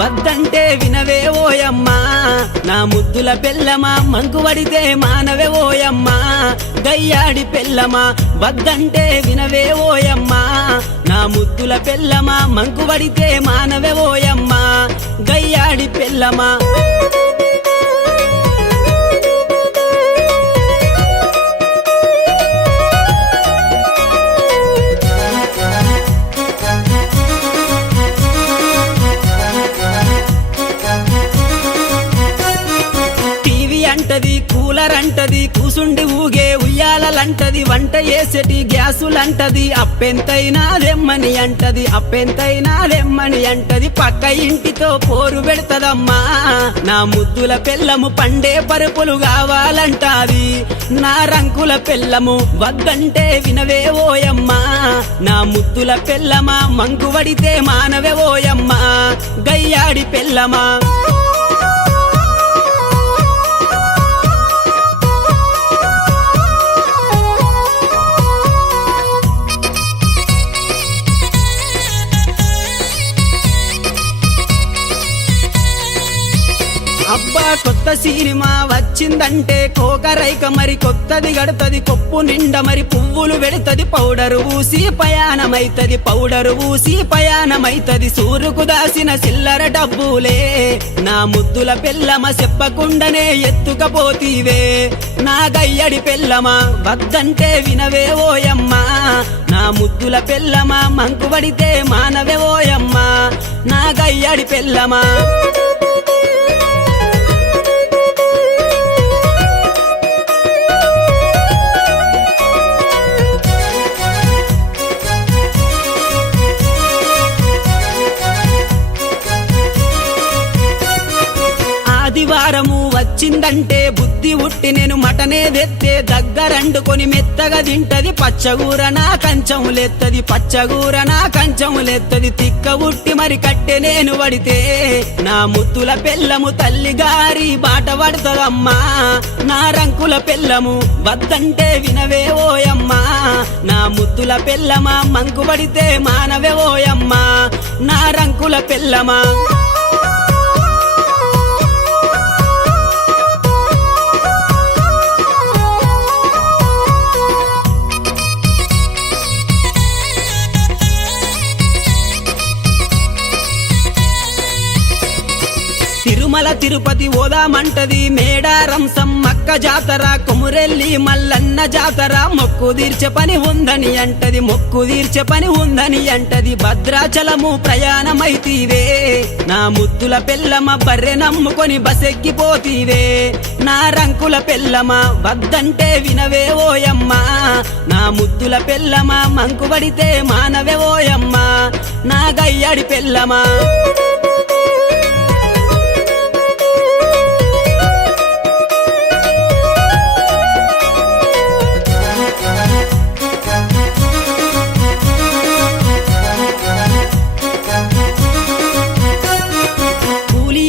వద్దంటే వినవే ఓయమ్మా నా ముద్దుల పెళ్ళమా మంకువడితే మానవే ఓయమ్మా గయ్యాడి పెళ్ళమా వద్దంటే వినవే ఓయమ్మా నా ముద్దుల పెళ్ళమా మంకువడితే మానవే ఓయమ్మా గయ్యాడి పెళ్ళమా అంటది కూలర్ అంటది కూసుండి ఊగే ఉయ్యాలంటది వంట చేసేటి గ్యాసులంటది అప్పెంతైనా రెమ్మని అంటది అప్పెంతైనా రెమ్మని అంటది పక్క ఇంటితో పోరు పెడతదమ్మా నా ముద్దుల పెళ్ళము పండే పరుపులు కావాలంటాది నా రంకుల పెళ్ళము వద్దంటే వినవే ఓయమ్మా నా ముద్దుల పెళ్ళమా మంకువడితే మానవే ఓయమ్మా గయ్యాడి పెళ్ళమా అబ్బా కొత్త సినిమా వచ్చిందంటే కోకరైక మరి కొత్తది గడుతది కొప్పు నిండా మరి పువ్వులు పెడుతది పౌడరు ఊసి పయానమైతది పౌడరు ఊసి పయానమైతది సూరుకు దాసిన చిల్లర డబ్బులే నా ముద్దుల పెళ్ళమ చెప్పకుండానే ఎత్తుకపోతీవే నా గయ్యడి పెళ్ళమా వద్దంటే వినవే ఓయమ్మా నా ముద్దుల పెళ్ళమా మంకుబడితే మానవే ఓయమ్మా నా గయ్యడి పెళ్ళమా ఆదివారము వచ్చిందంటే బుద్ధి ఉట్టి నేను మటనే తెత్తే దగ్గరండుకొని మెత్తగా తింటది పచ్చగూర నా కంచములెత్తది పచ్చగూర నా కంచములెత్తది తిక్క ఉట్టి మరి కట్టె నేను పడితే నా ముద్దుల పెళ్ళము తల్లి గారి బాట పడుతదమ్మా నా రంకుల పెళ్ళము వద్దంటే వినవే ఓయమ్మా నా ముద్దుల పెళ్ళమా మంకుబడితే మానవే ఓయమ్మా నా రంకుల పెళ్ళమా తిరుమల తిరుపతి ఓదామంటది మేడారం సమ్మక్క జాతర కొమురెల్లి మల్లన్న జాతర మొక్కు తీర్చే పని ఉందని అంటది మొక్కు తీర్చే పని ఉందని అంటది భద్రాచలము ప్రయాణమైతీవే నా ముద్దుల పెళ్ళమ బర్రె నమ్ముకొని బసెక్కిపోతీవే నా రంకుల పెళ్ళమ వద్దంటే వినవే ఓయమ్మా నా ముద్దుల పెళ్ళమ మంకుబడితే మానవే ఓయమ్మా నా గయ్యడి పెళ్ళమా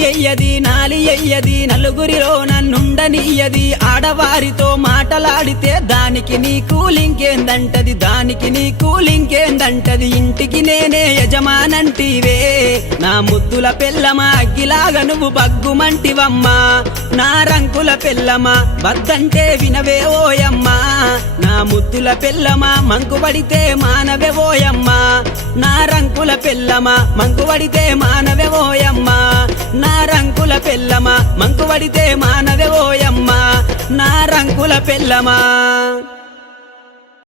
అయ్యది నాలి అయ్యది నలుగురిలో నన్నుండనియ్యది ఆడవారితో మాటలాడితే దానికి నీ కూలింకేందంటది దానికి నీ కూలింకేందంటది ఇంటికి నేనే యజమానంటివే నా ముద్దుల పెళ్ళమా అగ్గిలాగా నువ్వు బగ్గుమంటివమ్మా నా రంకుల పెళ్ళమా వద్దంటే వినవే ఓయమ్మా నా ముద్దుల పెళ్ళమా మంకుబడితే మానవే ఓయమ్మా నా రంకుల పెళ్ళమా మంకుబడితే మానవే ఓయమ్మా నా రంకుల పెళ్ళమా మంకుబడితే మానవే ఓయమ్మా నా రంకుల పెళ్ళమా